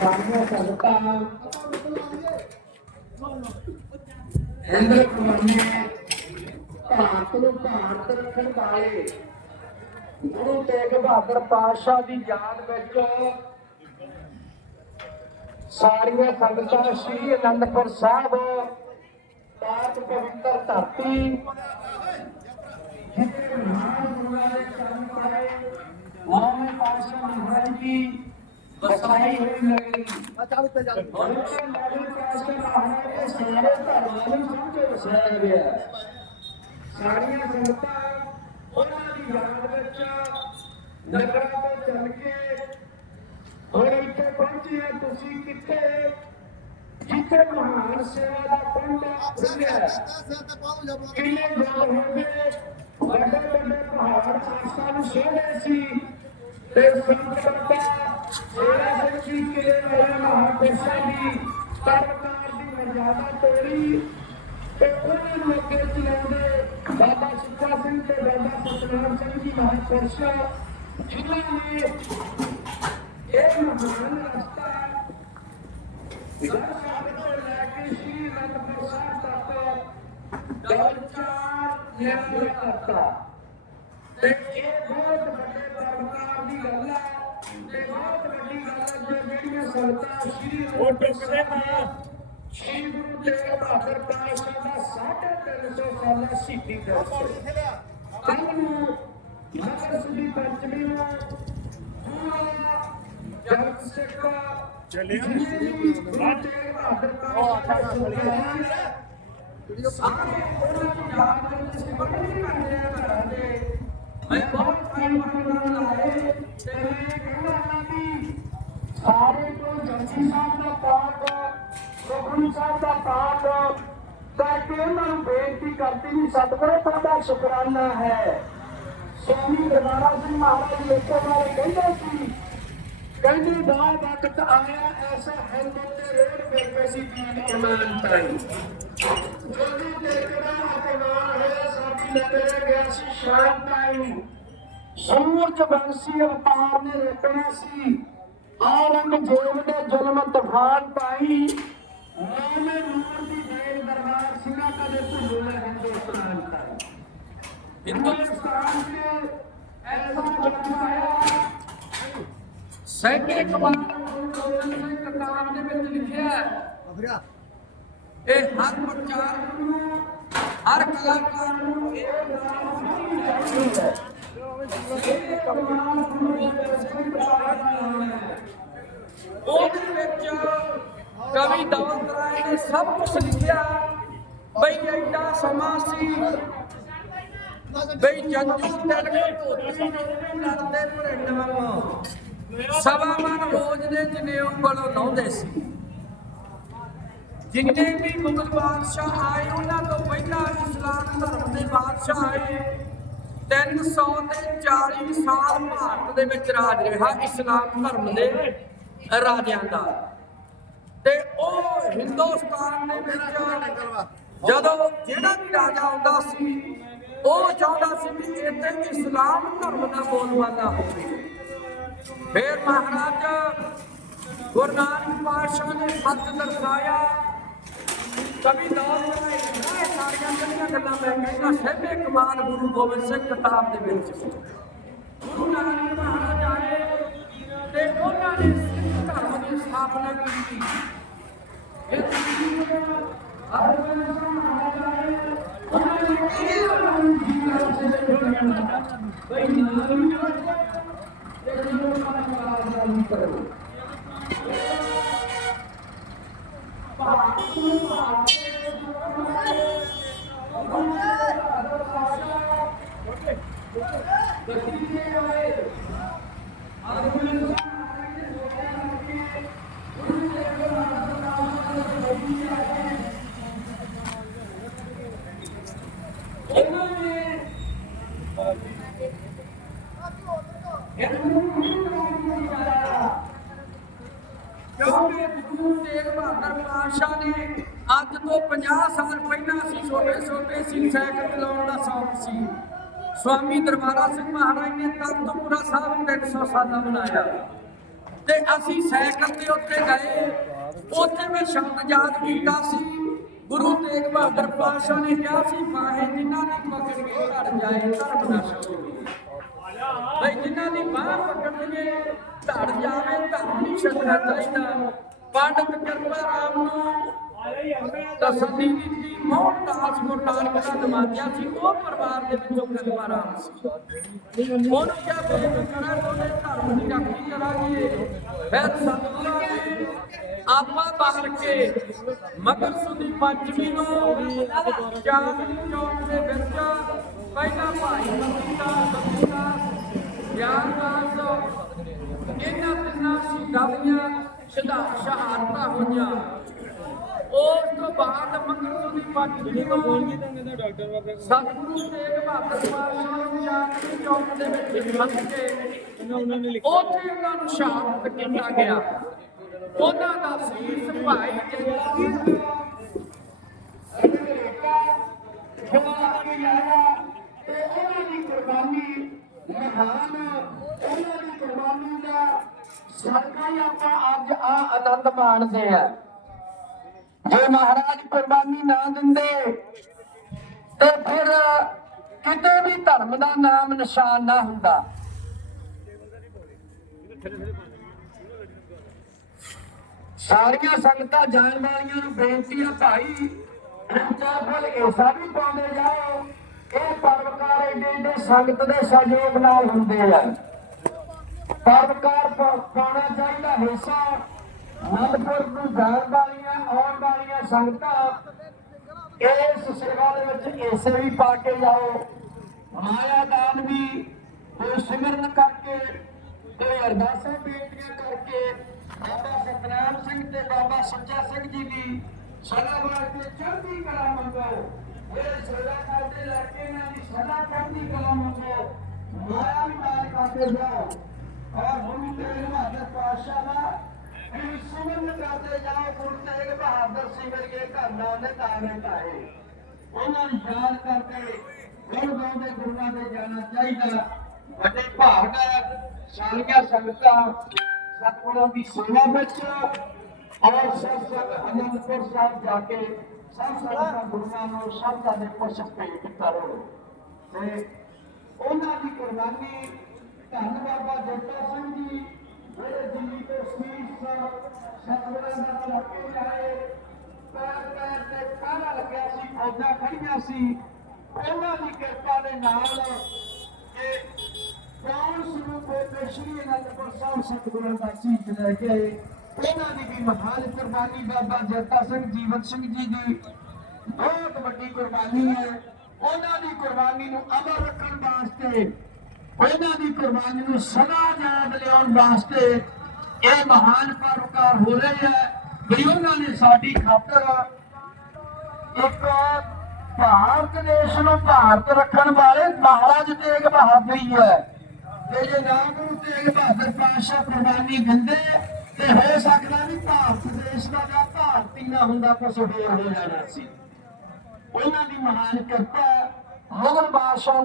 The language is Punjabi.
ਸਾਰੀਆਂ ਸੰਗਤਾਂ ਹਿੰਦ ਕਮਨੇ ਭਾਰਤ ਨੂੰ ਭਾਰਤ ਰੱਖਣ ਵਾਲੇ ਗੁਰੂ ਤੇਗ ਬਹਾਦਰ ਪਾਤਸ਼ਾਹ ਦੀ ਯਾਦ ਵਿੱਚ ਸਾਰੀਆਂ ਸੰਗਤਾਂ ਸ੍ਰੀ ਅਨੰਦਪੁਰ ਸਾਹਿਬ ਪਾਕ ਪਵਿੱਤਰ ਧਰਤੀ। ਜਿੱਥੇ ਮਹਾਨ ਗੁਰੂਆਂ ਦੇ ਚਰਨ ਪਾਏ, ਨੌਵੇਂ ਪਾਤਸ਼ਾਹ ਮਹਾਰਾਜ ਜੀ ਸਾਰੀਆਂ ਸੰਗਤਾਂ ਉਹਨਾਂ ਦੀ ਯਾਦ ਵਿੱਚ ਨਗਰਾਂ ਤੋਂ ਚੱਲ ਕੇ ਹੁਣ ਇੱਥੇ ਪਹੁੰਚੇ ਤੁਸੀਂ ਕਿੱਥੇ ਜਿੱਥੇ ਮਹਾਨ ਸੇਵਾ ਦਾ ਪਿੰਡ ਖੁੱਲਿਆ ਕਿੰਨੇ ਜਲ ਹੋ ਵੱਡੇ ਵੱਡੇ ਪਹਾੜ ਆਸਾਂ ਨੂੰ ਸੋਹਣੇ ਸੀ ਤੇ ਸੰਕਟਤਾ ਸੇਵਾ ਸੱਚੀ ਕਿਲੇ ਵਾਲਾ ਮਹਾਪੁਰਸ਼ਾਂ ਦੀ ਤਰਕਾਰ ਦੀ ਮਰਜ਼ਾਦਾ ਤੋੜੀ ਤੇ ਉਹਨਾਂ ਨੂੰ ਅੱਗੇ ਚਲਾਉਂਦੇ ਬਾਬਾ ਸੁੱਚਾ ਸਿੰਘ ਤੇ ਬਾਬਾ ਸਤਨਾਮ ਸਿੰਘ ਜੀ ਮਹਾਪੁਰਸ਼ ਜਿਨ੍ਹਾਂ ਨੇ ਇਹ ਮਹਾਨ ਰਸਤਾ ਵਿਦਿਆਸਾਗਰ ਤੋਂ ਲੈ ਕੇ ਸ਼੍ਰੀ ਅਨੰਦਪੁਰ ਸਾਹਿਬ ਤੱਕ ਦਰਚਾ ਨਿਰਮਲ ਕਰਤਾ ਤੇ ਇਹ ਬਹੁਤ ਵੱਡੇ ਪਰਮਕਾਰ ਦੀ ਗੱਲ ਹੈ। ਤੇ ਬਹੁਤ ਵੱਡੀ ਗੱਲ ਹੈ ਜੋ ਜਿਹੜੀਆਂ ਸੰਗਤਾਂ ਸ਼੍ਰੀ ਅਨੰਦਪੁਰ ਸਾਹਿਬ ਸ਼੍ਰੀ ਗੁਰੂ ਤੇਗ ਬਹਾਦਰ ਪਾਤਸ਼ਾਹ ਦਾ ਸਾਢੇ ਤਿੰਨ ਸੌ ਸਾਲਾ ਸ਼ਹੀਦੀ ਦਿਵਸ ਕੱਲ੍ਹ ਨੂੰ ਮਕਰ ਸੁਦੀ ਪੰਚਮੀ ਨੂੰ ਪੂਰਾ ਜਗਤ ਸਿੱਖ ਚੱਲਿਆ। ਗੁਰੂ ਤੇਗ ਬਹਾਦਰ ਪਾਤਸ਼ਾਹ ਦਾ ਸੁਖਿਆ ਸਾਰੇ ਉਹਨਾਂ ਦੀ ਯਾਦ ਵਿੱਚ ਸਿਮਰਨ ਕਰਦੇ ਆ ਘਰਾਂ ਦੇ ਮੈਂ ਬਹੁਤ ਟਾਈਮ ਨਾਲ ਆਏ ਤੇ ਮੈਂ ਕਹਿੰਦਾ ਹਾਂ ਕਿ ਸਾਰੇ ਤੋਂ ਜਪਜੀ ਸਾਹਿਬ ਦਾ ਪਾਠ ਸੁਖਮਨੀ ਸਾਹਿਬ ਦਾ ਪਾਠ ਕਰਕੇ ਉਹਨਾਂ ਨੂੰ ਬੇਨਤੀ ਕਰਦੀ ਵੀ ਸਤਿਗੁਰੂ ਤੁਹਾਡਾ ਸ਼ੁਕਰਾਨਾ ਹੈ। ਸਵਾਮੀ ਦਰਬਾਰਾ ਸਿੰਘ ਮਹਾਰਾਜ ਲੋਕਾਂ ਵਾਲੇ ਕਹਿੰਦੇ ਸੀ, ਕਹਿੰਦੇ ਦਾ ਵਕਤ ਆਇਆ, ਐਸਾ ਹਿੰਮਤ ਤੇ ਰੋੜ ਪੇ ਸੀ ਦੀਨ ਇਮਾਨ ਤਾਈ। ਜੋਗੀ ਦੇਖਦਾ ਅਪਮਾਨ ਹੋਇਆ, ਸਾਡੀ ਨਜ਼ਰ ਗਿਆ ਸੀ ਸ਼ਾਮ ਤਾਈ। ਸੂਰਜ ਬੰਸੀ ਅਵਤਾਰ ਨੇ ਰੋਕਣਾ ਸੀ। ਔਰੰਗਜ਼ੇਬ ਨੇ ਜ਼ੁਲਮ ਤੂਫਾਨ ਪਾਈ ਮੋਮੇ ਨੂਰ ਦੀ ਦੇਰ ਦਰਬਾਰ ਸਿੰਘਾਂ ਕਦੇ ਭੁੱਲੋ ਨਾ ਹਿੰਦੁਸਤਾਨ ਤਾਈ ਹਿੰਦੁਸਤਾਨ ਦੇ ਐਸਾ ਜਨਮ ਆਇਆ ਸੈਂਕੜੇ ਕਮਾਲ ਗੁਰੂ ਗੋਬਿੰਦ ਸਿੰਘ ਕਿਤਾਬ ਦੇ ਵਿੱਚ ਲਿਖਿਆ ਹੈ ਇਹ ਹਰ ਪ੍ਰਚਾਰ ਨੂੰ ਹਰ ਕਲਾਕਾਰ ਨੂੰ ਇਹ ਨਾਮ ਨਹੀਂ ਚਾਹੀਦੀ ਹੈ ਇਹ ਕਮਾਲ ਗੁਰੂ ਗੋਬਿੰਦ ਸਿੰਘ ਕਿਤਾਬ ਦਾ ਨਾਮ ਹੈ ਉਹਦੇ ਵਿੱਚ ਕਵੀ ਦੌਲਤ ਰਾਏ ਨੇ ਸਭ ਕੁਝ ਲਿਖਿਆ। ਬਈ ਐਡਾ ਸਮਾਂ ਸੀ। ਬਈ ਜੰਜੂ ਤੜਕੇ ਧੋਤੀ ਲੜਦੇ ਭਰਿੰਡ ਵਾਂਗੂ। ਸਵਾ ਮਨ ਰੋਜ਼ ਦੇ ਜਨੇਊ ਕੋਲੋਂ ਲਾਉਂਦੇ ਸੀ। ਜਿੰਨੇ ਵੀ ਮੁਗਲ ਬਾਦਸ਼ਾਹ ਆਏ, ਉਹਨਾਂ ਤੋਂ ਪਹਿਲਾਂ ਇਸਲਾਮ ਧਰਮ ਦੇ ਬਾਦਸ਼ਾਹ ਆਏ। 300 ਤੇ 40 ਸਾਲ ਭਾਰਤ ਦੇ ਵਿੱਚ ਰਾਜ ਰਿਹਾ ਇਸਲਾਮ ਧਰਮ ਦੇ ਰਾਜਿਆਂ ਦਾ। ਤੇ ਉਹ ਹਿੰਦੁਸਤਾਨ ਦੇ ਵਿੱਚ ਜਦੋਂ ਜਿਹੜਾ ਵੀ ਰਾਜਾ ਆਉਂਦਾ ਸੀ, ਉਹ ਚਾਹੁੰਦਾ ਸੀ ਵੀ ਇੱਥੇ ਇਸਲਾਮ ਧਰਮ ਦਾ ਬੋਲਬਾਲਾ ਹੋਵੇ। ਫਿਰ ਮਹਾਰਾਜ ਗੁਰੂ ਨਾਨਕ ਪਾਤਸ਼ਾਹ ਨੇ ਸੱਚ ਦਰਸਾਇਆ। ਕਵੀ ਦੌਲਤ ਨੇ ਇਹ ਸਾਰੀਆਂ ਜਿਹੜੀਆਂ ਗੱਲਾਂ ਮੈਂ ਕਹਿੰਦਾ ਸਹਿਬੇ ਕਮਾਲ ਗੁਰੂ ਗੋਬਿੰਦ ਸਿੰਘ ਕਿਤਾਬ ਦੇ ਵਿੱਚ ਗੁਰੂ ਨਾਨਕ ਮਹਾਰਾਜ ਆਏ ਤੇ ਉਹਨਾਂ ਨੇ ਸਿੱਖ ਧਰਮ ਦੀ ਸਥਾਪਨਾ ਕੀਤੀ। ਇਹ ਅਰਜਨ ਸਿੰਘ ਮਹਾਰਾਜ ਆਏ ਉਹਨਾਂ ਨੇ ਇਹ ਨਾਮ ਜੀਵਨ ਦੇ ਜੋੜਿਆ ਬਈ ਨਾਮ ਤੇ ਜਿਹਨੂੰ ਮਾਰਾ ਮਾਰਾ ਕਰੋ ਕਿਉਂਕਿ ਗੁਰੂ ਤੇਗ ਬਹਾਦਰ ਪਾਤਸ਼ਾਹ ਨੇ ਅੱਜ ਤੋਂ 50 ਸਾਲ ਪਹਿਲਾਂ ਅਸੀਂ ਛੋਟੇ ਛੋਟੇ ਸੀ, ਸਾਈਕਲ ਚਲਾਉਣ ਦਾ ਸ਼ੌਕ ਸੀ। ਸਵਾਮੀ ਦਰਬਾਰਾ ਸਿੰਘ ਮਹਾਰਾਜ ਨੇ ਤਖਤਪੁਰਾ ਸਾਹਿਬ 300 ਸਾਲਾਂ ਬਣਾਇਆ। ਤੇ ਅਸੀਂ ਸਾਈਕਲ ਤੇ ਉੱਤੇ ਗਏ। ਉੱਥੇ ਮੈਂ ਸ਼ਬਦ ਯਾਦ ਕੀਤਾ ਸੀ। ਗੁਰੂ ਤੇਗ ਬਹਾਦਰ ਪਾਤਸ਼ਾਹ ਨੇ ਕਿਹਾ ਸੀ ਬਾਹੇ ਜਿਨ੍ਹਾਂ ਦੀ ਪਕੜ ਕੇ ਘੜ ਜਾਏ, ਧਰਮ ਨਾ ਛੱਡੋ। ਬਈ ਜਿਨ੍ਹਾਂ ਦੀ ਬਾਹ ਪਕੜ ਲਈਏ ਧੜ ਜਾਵੇ, ਧਰਮ ਨਹੀਂ ਛੱਡਣਾ ਚਾਹੀਦਾ। ਪੰਡਤ ਕਿਰਪਾ ਰਾਮ ਨੂੰ ਤਸੱਲੀ ਦਿੱਤੀ ਮੋਹਨ ਦਾਸ ਗੁਰੂ ਨਾਨਕ ਦਾ ਨਮਾਜ਼ਿਆ ਸੀ, ਉਹ ਪਰਿਵਾਰ ਦੇ ਵਿੱਚੋਂ ਕਿਰਪਾ ਰਾਮ ਸੀ। ਉਹਨੂੰ ਕਿਹਾ ਬੇਨਤੀ ਕਰਾਂ ਤੁਹਾਡੇ ਧਰਮ ਦੀ ਰਾਖੀ ਕਰਾਂਗੇ। ਫਿਰ ਸਤਿਗੁਰਾਂ ਆਪਾਂ ਬਾਹਰ ਕੇ ਮਗਰ ਸੁਦੀ ਪੰਚਮੀ ਨੂੰ ਚਾਂਦਨੀ ਚੌਕ ਦੇ ਵਿੱਚ ਪਹਿਲਾ ਭਾਈ ਮਸੀਤਾ ਮਸੀਤਾ ਗਿਆਨਦਾਸ ਇਹਨਾਂ ਤਿੰਨਾਂ ਸ਼ਹੀਦਾਂ ਸ਼ਦਾ ਸ਼ਹਾਦਤਾਂ ਹੋਈਆਂ। ਉਸ ਤੋਂ ਬਾਅਦ ਮਗਰ ਸੁਦੀ ਪੰਚਮੀ ਨੂੰ ਸਤਿਗੁਰੂ ਤੇਗ ਬਹਾਦਰ ਪਾਤਸ਼ਾਹ ਨੂੰ ਚਾਂਦਨੀ ਚੌਕ ਦੇ ਵਿੱਚ ਮੰਗ ਕੇ ਉੱਥੇ ਉਹਨਾਂ ਨੂੰ ਸ਼ਹਾਦਤ ਕੀਤਾ ਗਿਆ। ਉਹਨਾਂ ਦਾ ਸੀਸ ਭਾਈ ਜਗਦੀਪ ਤੇ ਉਹਨਾਂ ਦੀ ਕੁਰਬਾਨੀ ਮਹਾਨ ਉਹਨਾਂ ਦੀ ਕੁਰਬਾਨੀ ਦਾ ਸਦਕਾ ਹੀ ਆਪਾਂ ਅੱਜ ਆ ਆਨੰਦ ਮਾਣਦੇ ਆ ਜੇ ਮਹਾਰਾਜ ਕੁਰਬਾਨੀ ਨਾ ਦਿੰਦੇ, ਤੇ ਫਿਰ ਕਿਤੇ ਵੀ ਧਰਮ ਦਾ ਨਾਮ ਨਿਸ਼ਾਨ ਨਾ ਹੁੰਦਾ। ਸਾਰੀਆਂ ਸੰਗਤਾਂ ਜਾਣ ਵਾਲੀਆਂ ਨੂੰ ਬੇਨਤੀ ਆ ਭਾਈ ਚਾਹ ਐਸਾ ਵੀ ਪਾਉਂਦੇ ਜਾਓ। ਇਹ ਪਰਵਕਾਰ ਏਡੇ ਏਡੇ ਸੰਗਤ ਦੇ ਸਹਿਯੋਗ ਨਾਲ ਹੁੰਦੇ ਆ। ਪਰਵਕਾਰ ਪਾਉਣਾ ਚਾਹੀਦਾ ਹਿੱਸਾ। ਅਨੰਦਪੁਰ ਨੂੰ ਜਾਣ ਵਾਲੀਆਂ, ਆਉਣ ਵਾਲੀਆਂ ਸੰਗਤਾਂ, ਇਸ ਸੇਵਾ ਦੇ ਵਿੱਚ ਹਿੱਸੇ ਵੀ ਪਾ ਕੇ ਜਾਓ। ਮਾਇਆ ਦਾਨ ਵੀ ਕੋਈ ਸਿਮਰਨ ਕਰਕੇ ਕੋਈ ਅਰਦਾਸਾਂ ਬੇਨਤੀਆਂ ਕਰਕੇ ਬਾਬਾ ਸਤਨਾਮ ਸਿੰਘ ਤੇ ਬਾਬਾ ਸੱਚਾ ਸਿੰਘ ਜੀ ਦੀ ਸਦਾ ਵਾਸਤੇ ਚੜ੍ਹਦੀ ਕਲਾ ਮੰਗੋ। ਇਹ ਸਦਾ ਕਰਦੇ ਲੜਕੇ ਨਾਲ ਦੀ ਸਦਾ ਚੜ੍ਹਦੀ ਕਲਾ ਮੰਗੋ। ਮਾਇਆ ਵੀ ਮਾਰ ਕਰਦੇ ਜਾਓ। ਔਰ ਗੁਰੂ ਤੇਗ ਬਹਾਦਰ ਪਾਤਸ਼ਾਹ ਦਾ ਇਹ ਸਿਮਰਨ ਕਰਦੇ ਜਾਓ। ਗੁਰੂ ਤੇਗ ਬਹਾਦਰ ਸਿੰਘ ਵਰਗੇ ਘਰ ਨਾਲ ਤਾਰੇ ਢਾਏ ਉਹਨਾਂ ਨੂੰ ਯਾਦ ਕਰਕੇ ਗੁਰੂ ਦੇ ਗੁਰੂਆਂ ਦੇ ਜਾਣਾ ਚਾਹੀਦਾ। ਵੱਡੇ ਭਾਗ ਹੈ ਸਾਰੀਆਂ ਸੰਗਤਾਂ ਸਤਿਗੁਰਾਂ ਦੀ ਸੇਵਾ ਵਿੱਚ ਔਰ ਸਭ ਸਭ ਅਨੰਦਪੁਰ ਸਾਹਿਬ ਜਾ ਕੇ ਸਭ ਸੰਗਤਾਂ ਗੁਰੂਆਂ ਨੂੰ ਸ਼ਬਦਾਂ ਦੇ ਪੁਸ਼ਪ ਭੇਟ ਕਰੋ ਤੇ ਉਹਨਾਂ ਦੀ ਕੁਰਬਾਨੀ ਧੰਨ ਬਾਬਾ ਜੋਤਾ ਸਿੰਘ ਜੀ ਜਿਹੜੇ ਦਿੱਲੀ ਤੋਂ ਸੀਸ ਸਤਿਗੁਰਾਂ ਦਾ ਲੱਗੇ ਜਾਏ ਪੈਰ ਪੈਰ ਤੇ ਕਾਹਲਾ ਲੱਗਿਆ ਸੀ ਫੌਜਾਂ ਖੜੀਆਂ ਸੀ। ਉਹਨਾਂ ਦੀ ਕਿਰਪਾ ਦੇ ਨਾਲ ਕਿ ਕੌਣ ਸਰੂਪ ਹੋ ਅਨੰਦਪੁਰ ਸਾਹਿਬ ਸਤਿਗੁਰਾਂ ਦਾ ਸੀਸ ਲੈ ਕੇ ਉਹਨਾਂ ਦੀ ਵੀ ਮਹਾਨ ਕੁਰਬਾਨੀ ਬਾਬਾ ਜੱਟਾ ਸਿੰਘ ਜੀਵਨ ਸਿੰਘ ਜੀ ਦੀ ਬਹੁਤ ਵੱਡੀ ਕੁਰਬਾਨੀ ਹੈ। ਉਹਨਾਂ ਦੀ ਕੁਰਬਾਨੀ ਨੂੰ ਅਮਰ ਰੱਖਣ ਵਾਸਤੇ, ਉਹਨਾਂ ਦੀ ਕੁਰਬਾਨੀ ਨੂੰ ਸਦਾ ਯਾਦ ਲਿਆਉਣ ਵਾਸਤੇ ਇਹ ਮਹਾਨ ਪਰਵਕਾਰ ਹੋ ਰਹੇ ਹੈ। ਵੀ ਉਹਨਾਂ ਨੇ ਸਾਡੀ ਖਾਤਰ ਇੱਕ ਭਾਰਤ ਦੇਸ਼ ਨੂੰ ਭਾਰਤ ਰੱਖਣ ਵਾਲੇ ਮਹਾਰਾਜ ਤੇਗ ਬਹਾਦਰ ਹੀ ਹੈ। ਤੇ ਜੇ ਨਾ ਗੁਰੂ ਤੇਗ ਬਹਾਦਰ ਪਾਤਸ਼ਾਹ ਕੁਰਬਾਨੀ ਦਿੰਦੇ, ਤੇ ਹੋ ਸਕਦਾ ਵੀ ਭਾਰਤ ਦੇਸ਼ ਦਾ ਜਾਂ ਭਾਰਤੀ ਨਾ ਹੁੰਦਾ ਕੁਝ ਹੋਰ ਹੋ ਜਾਣਾ ਸੀ। ਉਹਨਾਂ ਦੀ ਮਹਾਨ ਕਿਰਪਾ, ਮੁਗਲ ਬਾਦਸ਼ਾਹ